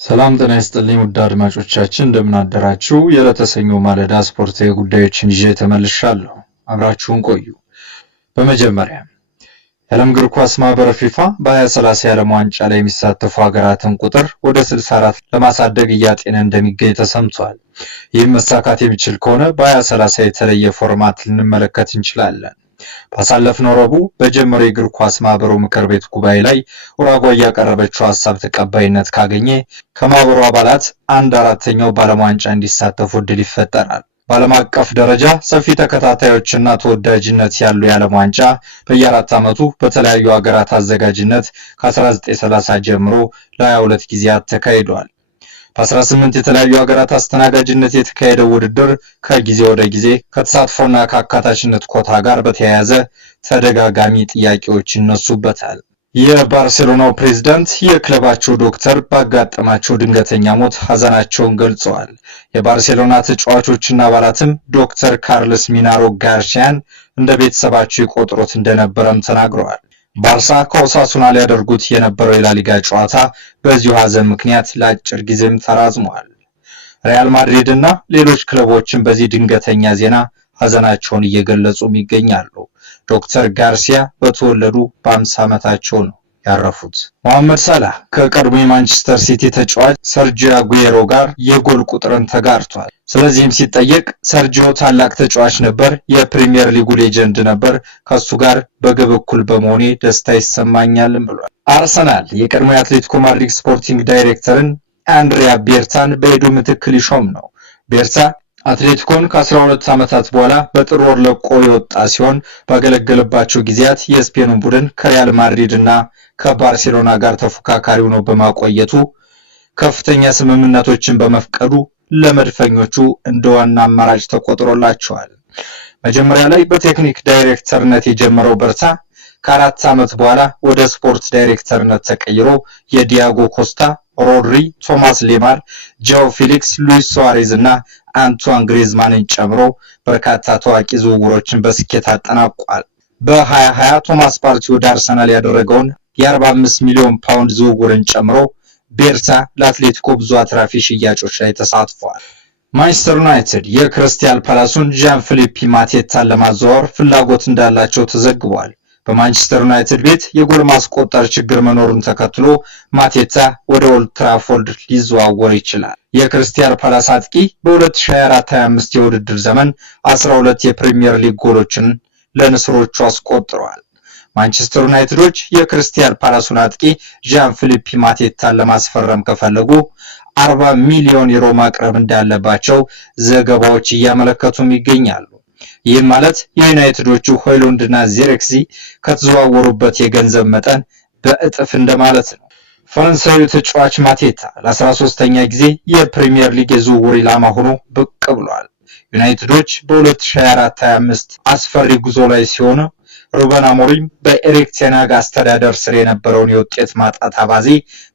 ሰላም ጤና ይስጥልኝ ውድ አድማጮቻችን እንደምን አደራችሁ። የዕለተ ሰኞ ማለዳ ስፖርታዊ ጉዳዮችን ይዤ ተመልሻለሁ። አብራችሁን ቆዩ። በመጀመሪያ የዓለም እግር ኳስ ማህበር ፊፋ በ2030 የዓለም ዋንጫ ላይ የሚሳተፉ ሀገራትን ቁጥር ወደ 64 ለማሳደግ እያጤነ እንደሚገኝ ተሰምቷል። ይህም መሳካት የሚችል ከሆነ በ2030 የተለየ ፎርማት ልንመለከት እንችላለን። ባሳለፍነው ረቡዕ በጀመረው የእግር ኳስ ማህበሩ ምክር ቤት ጉባኤ ላይ ኡራጓይ ያቀረበችው ሀሳብ ተቀባይነት ካገኘ ከማህበሩ አባላት 1/4ኛው በዓለም ዋንጫ እንዲሳተፉ እድል ይፈጠራል። በዓለም አቀፍ ደረጃ ሰፊ ተከታታዮችና ተወዳጅነት ያለው የዓለም ዋንጫ በየአራት ዓመቱ በተለያዩ ሀገራት አዘጋጅነት ከ1930 ጀምሮ ለ22 ጊዜያት ተካሂዷል። በ18 የተለያዩ ሀገራት አስተናጋጅነት የተካሄደው ውድድር ከጊዜ ወደ ጊዜ ከተሳትፎና ከአካታችነት ኮታ ጋር በተያያዘ ተደጋጋሚ ጥያቄዎች ይነሱበታል። የባርሴሎናው ፕሬዝዳንት የክለባቸው ዶክተር ባጋጠማቸው ድንገተኛ ሞት ሀዘናቸውን ገልጸዋል። የባርሴሎና ተጫዋቾችና አባላትም ዶክተር ካርለስ ሚናሮ ጋርሲያን እንደ ቤተሰባቸው ይቆጥሩት እንደነበረም ተናግረዋል። ባርሳ ከኦሳሱና ሊያደርጉት የነበረው የላሊጋ ጨዋታ በዚሁ ሀዘን ምክንያት ለአጭር ጊዜም ተራዝሟል። ሪያል ማድሪድ እና ሌሎች ክለቦችን በዚህ ድንገተኛ ዜና ሀዘናቸውን እየገለጹም ይገኛሉ። ዶክተር ጋርሲያ በተወለዱ በ50 ዓመታቸው ነው ያረፉት። መሐመድ ሳላህ ከቀድሞ የማንቸስተር ሲቲ ተጫዋች ሰርጂዮ አጉዌሮ ጋር የጎል ቁጥርን ተጋርቷል። ስለዚህም ሲጠየቅ ሰርጂዮ ታላቅ ተጫዋች ነበር፣ የፕሪሚየር ሊጉ ሌጀንድ ነበር፣ ከሱ ጋር በግብ እኩል በመሆኔ ደስታ ይሰማኛልም ብሏል። አርሰናል የቀድሞ የአትሌቲኮ ማድሪድ ስፖርቲንግ ዳይሬክተርን አንድሪያ ቤርታን በኤዱ ምትክ ሊሾም ነው። ቤርታ አትሌቲኮን ከ12 ዓመታት በኋላ በጥር ወር ለቆ የወጣ ሲሆን ባገለገለባቸው ጊዜያት የስፔኑን ቡድን ከሪያል ማድሪድ እና ከባርሴሎና ጋር ተፎካካሪ ሆኖ በማቆየቱ ከፍተኛ ስምምነቶችን በመፍቀዱ ለመድፈኞቹ እንደ ዋና አማራጭ ተቆጥሮላቸዋል። መጀመሪያ ላይ በቴክኒክ ዳይሬክተርነት የጀመረው በርታ ከ4 ዓመት በኋላ ወደ ስፖርት ዳይሬክተርነት ተቀይሮ የዲያጎ ኮስታ፣ ሮድሪ፣ ቶማስ ሌማር፣ ጃኦ ፊሊክስ፣ ሉዊስ ሱዋሬዝ እና አንቷን ግሪዝማንን ጨምሮ በርካታ ታዋቂ ዝውውሮችን በስኬት አጠናቋል። በ2020 ቶማስ ፓርቲ ወደ አርሰናል ያደረገውን የ45 ሚሊዮን ፓውንድ ዝውውርን ጨምሮ ቤርታ ለአትሌቲኮ ብዙ አትራፊ ሽያጮች ላይ ተሳትፏል። ማንቸስተር ዩናይትድ የክሪስታል ፓላሱን ዣን ፊሊፕ ማቴታን ለማዘዋወር ፍላጎት እንዳላቸው ተዘግቧል። በማንቸስተር ዩናይትድ ቤት የጎል ማስቆጠር ችግር መኖሩን ተከትሎ ማቴታ ወደ ኦልድ ትራፎርድ ሊዘዋወር ይችላል። የክሪስታል ፓላስ አጥቂ በ2024-25 የውድድር ዘመን 12 የፕሪሚየር ሊግ ጎሎችን ለንስሮቹ አስቆጥረዋል። ማንቸስተር ዩናይትዶች የክሪስታል ፓላሱን አጥቂ ዣን ፊሊፕ ማቴታን ለማስፈረም ከፈለጉ 40 ሚሊዮን ዩሮ ማቅረብ እንዳለባቸው ዘገባዎች እያመለከቱም ይገኛሉ። ይህም ማለት የዩናይትዶቹ ሆይሉንድ እና ዚርክዚ ከተዘዋወሩበት የገንዘብ መጠን በእጥፍ እንደማለት ነው። ፈረንሳዊ ተጫዋች ማቴታ ለ13ኛ ጊዜ የፕሪሚየር ሊግ የዝውውር ኢላማ ሆኖ ብቅ ብሏል። ዩናይትዶች በ2024-25 አስፈሪ ጉዞ ላይ ሲሆኑ ሩበን አሞሪም በኤሪክ ቴን ሃግ አስተዳደር ስር የነበረውን የውጤት ማጣት አባዜ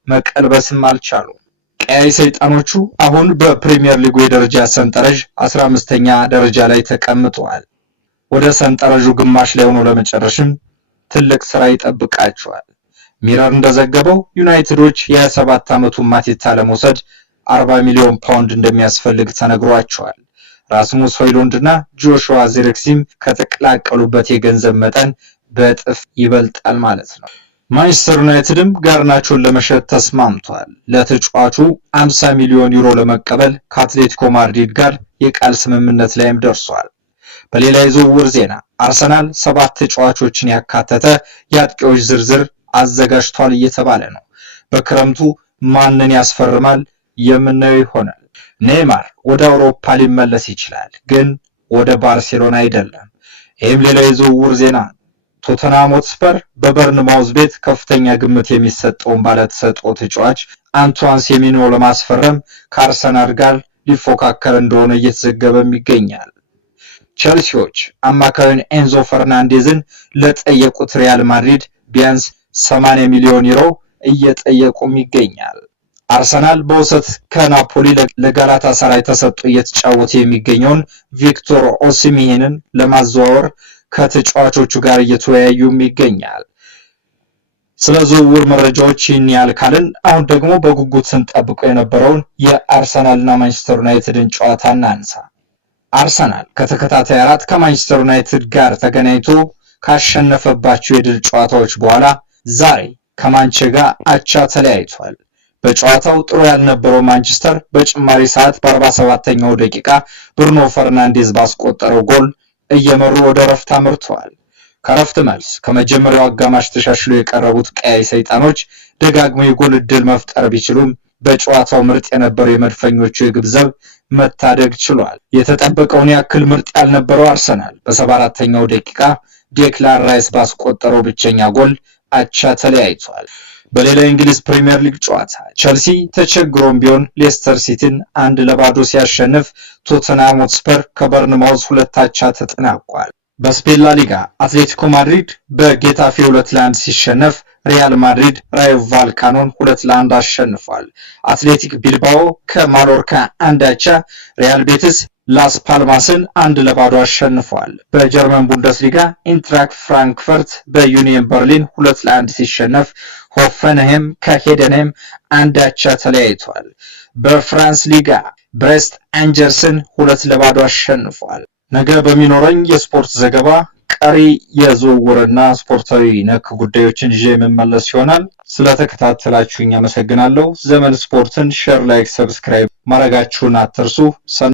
መቀልበስም አልቻሉም። ቀያይ ሰይጣኖቹ አሁን በፕሪሚየር ሊጉ የደረጃ ሰንጠረዥ 15ኛ ደረጃ ላይ ተቀምጠዋል። ወደ ሰንጠረዡ ግማሽ ላይ ሆኖ ለመጨረስም ትልቅ ስራ ይጠብቃቸዋል። ሚረር እንደዘገበው ዩናይትዶች የ27 ዓመቱን ማቴታ ለመውሰድ 40 ሚሊዮን ፓውንድ እንደሚያስፈልግ ተነግሯቸዋል። ራስሙስ ሆይሉንድ እና ጆሹዋ ዚርክሲም ከተቀላቀሉበት የገንዘብ መጠን በእጥፍ ይበልጣል ማለት ነው። ማንቸስተር ዩናይትድም ጋርናቾን ለመሸጥ ተስማምቷል። ለተጫዋቹ 50 ሚሊዮን ዩሮ ለመቀበል ከአትሌቲኮ ማድሪድ ጋር የቃል ስምምነት ላይም ደርሷል። በሌላ የዝውውር ዜና አርሰናል 7 ተጫዋቾችን ያካተተ የአጥቂዎች ዝርዝር አዘጋጅቷል እየተባለ ነው። በክረምቱ ማንን ያስፈርማል የምናየው ይሆናል። ኔይማር ወደ አውሮፓ ሊመለስ ይችላል፣ ግን ወደ ባርሴሎና አይደለም። ይህም ሌላ የዝውውር ዜና ነው። ቶተንሃም ሆትስፐር በበርንማውዝ ቤት ከፍተኛ ግምት የሚሰጠውን ባለተሰጥኦ ተጫዋች አንቷን ሴሜንዮ ለማስፈረም ከአርሰናል ጋር ሊፎካከር እንደሆነ እየተዘገበም ይገኛል። ቸልሲዎች አማካዩን ኤንዞ ፈርናንዴዝን ለጠየቁት ሪያል ማድሪድ ቢያንስ 80 ሚሊዮን ዩሮ እየጠየቁም ይገኛል። አርሰናል በውሰት ከናፖሊ ለጋላታሳራይ ተሰጥቶ እየተጫወተ የሚገኘውን ቪክቶር ኦሲሜሄንን ለማዘዋወር ከተጫዋቾቹ ጋር እየተወያዩም ይገኛል። ስለ ዝውውር መረጃዎች ይህን ያህል ካልን አሁን ደግሞ በጉጉት ስንጠብቀው የነበረውን የአርሰናልና ማንቸስተር ዩናይትድን ጨዋታ እናንሳ። አርሰናል ከተከታታይ 4 ከማንቸስተር ዩናይትድ ጋር ተገናኝቶ ካሸነፈባቸው የድል ጨዋታዎች በኋላ ዛሬ ከማንቼ ጋር አቻ ተለያይቷል። በጨዋታው ጥሩ ያልነበረው ማንቸስተር በጭማሪ ሰዓት በ47ኛው ደቂቃ ብሩኖ ፈርናንዴዝ ባስቆጠረው ጎል እየመሩ ወደ ረፍት አምርተዋል። ከረፍት መልስ ከመጀመሪያው አጋማሽ ተሻሽሎ የቀረቡት ቀያይ ሰይጣኖች ደጋግሞ የጎል ዕድል መፍጠር ቢችሉም በጨዋታው ምርጥ የነበረው የመድፈኞቹ የግብ ዘብ መታደግ ችሏል። የተጠበቀውን ያክል ምርጥ ያልነበረው አርሰናል በ74ኛው ደቂቃ ዴክላን ራይስ ባስቆጠረው ብቸኛ ጎል አቻ ተለያይቷል። በሌላ የእንግሊዝ ፕሪሚየር ሊግ ጨዋታ ቸልሲ ተቸግሮም ቢሆን ሌስተር ሲቲን 1-0 ሲያሸንፍ ቶተንሃም ሆትስፐር ከበርንማውዝ 2 አቻ ተጠናቋል። በስፔን ላ ሊጋ አትሌቲኮ ማድሪድ በጌታፌ 2-1 ሲሸነፍ ሪያል ማድሪድ ራዮ ቫልካኖን 2-1 አሸንፏል። አትሌቲክ ቢልባኦ ከማሎርካ 1 አቻ፣ ሪያል ቤቲስ ላስ ፓልማስን 1-0 አሸንፏል። በጀርመን ቡንደስሊጋ ኢንትራክት ፍራንክፈርት በዩኒየን በርሊን 2-1 ሲሸነፍ ሆፈንሄም ከሄደንሄም 1 አቻ ተለያይቷል። በፍራንስ ሊጋ ብሬስት አንጀርስን 2-0 አሸንፏል። ነገ በሚኖረኝ የስፖርት ዘገባ ቀሪ የዝውውርና ስፖርታዊ ነክ ጉዳዮችን ይዤ የምመለስ ይሆናል። ስለተከታተላችሁኝ አመሰግናለሁ። ዘመን ስፖርትን ሼር፣ ላይክ፣ ሰብስክራይብ ማድረጋችሁን አትርሱ።